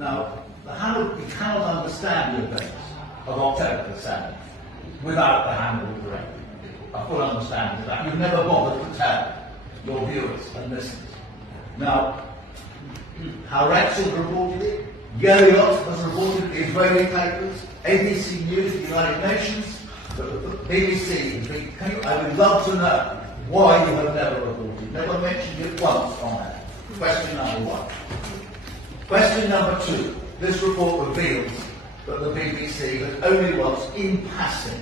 Now, we cannot understand the events of October the 7th without the Hamilton Directive. I fully understand that. You've never bothered to tell your viewers and listeners. Now, Haaretz reported it, Yeriot has reported it, Israeli papers, ABC News, the United Nations, the BBC. I would love to know why you have never reported, never mentioned it once on that. Question number one. Question number two. This report reveals that the BBC has only once, in passing,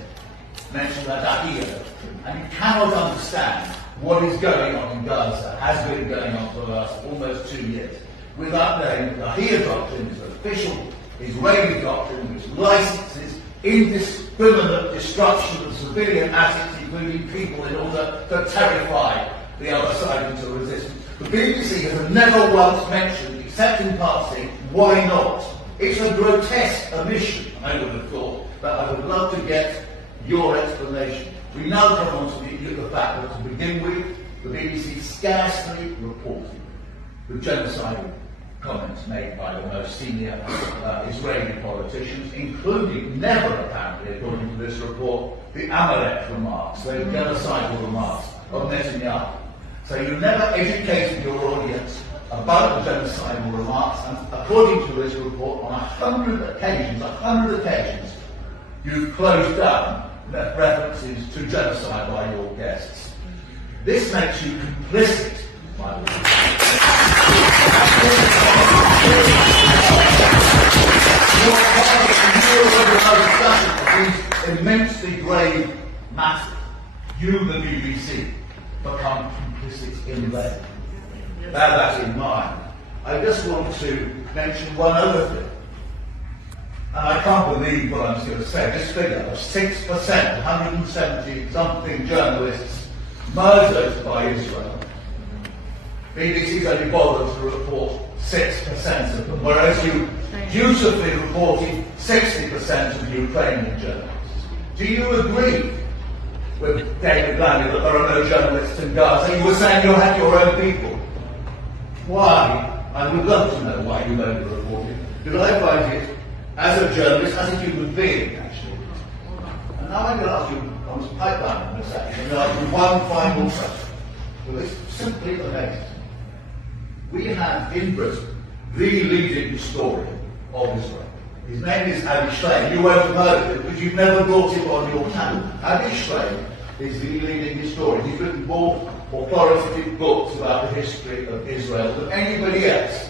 mentioned the Dahia doctrine, and you cannot understand what is going on in Gaza, has been going on for the last almost 2 years, without knowing the Dahia doctrine is an official Israeli doctrine which licenses indiscriminate destruction of civilian assets, including people, in order to terrify the other side into resistance. The BBC has never once mentioned, except in passing, why not? It's a grotesque omission, I would have thought, but I would love to get your explanation. We now come on to the fact that, to begin with, the BBC scarcely reported the genocidal comments made by the most senior Israeli politicians, including, never apparently, according to this report, the Amalek remarks, those genocidal remarks of Netanyahu. So you never educated your audience about the genocidal remarks, and according to this report, on 100 occasions, you've closed down references to genocide by your guests. This makes you complicit, my lord. These immensely grave matters, you, the BBC, become complicit in them. Bear that in mind. I just want to mention one other thing. And I can't believe what I'm going to say. This figure of 6%, 170-something journalists murdered by Israel. BBC's only bothered to report 6% of them, whereas you dutifully reported 60% of Ukrainian journalists. Do you agree with David Langley that there are no journalists in Gaza? You were saying you had your own people. Why? I would love to know why you only reported. Because I find it, as a journalist, as a human being, actually. And now I'm going to ask you, on this pipeline in a second, I'm going to ask you one final question. Well, it's simply amazing. We have in Britain the leading historian of Israel. His name is Avi Shleim. You won't have heard of him because you've never brought him on your channel. Avi Shleim is the leading historian. He's written more authoritative books about the history of Israel than anybody else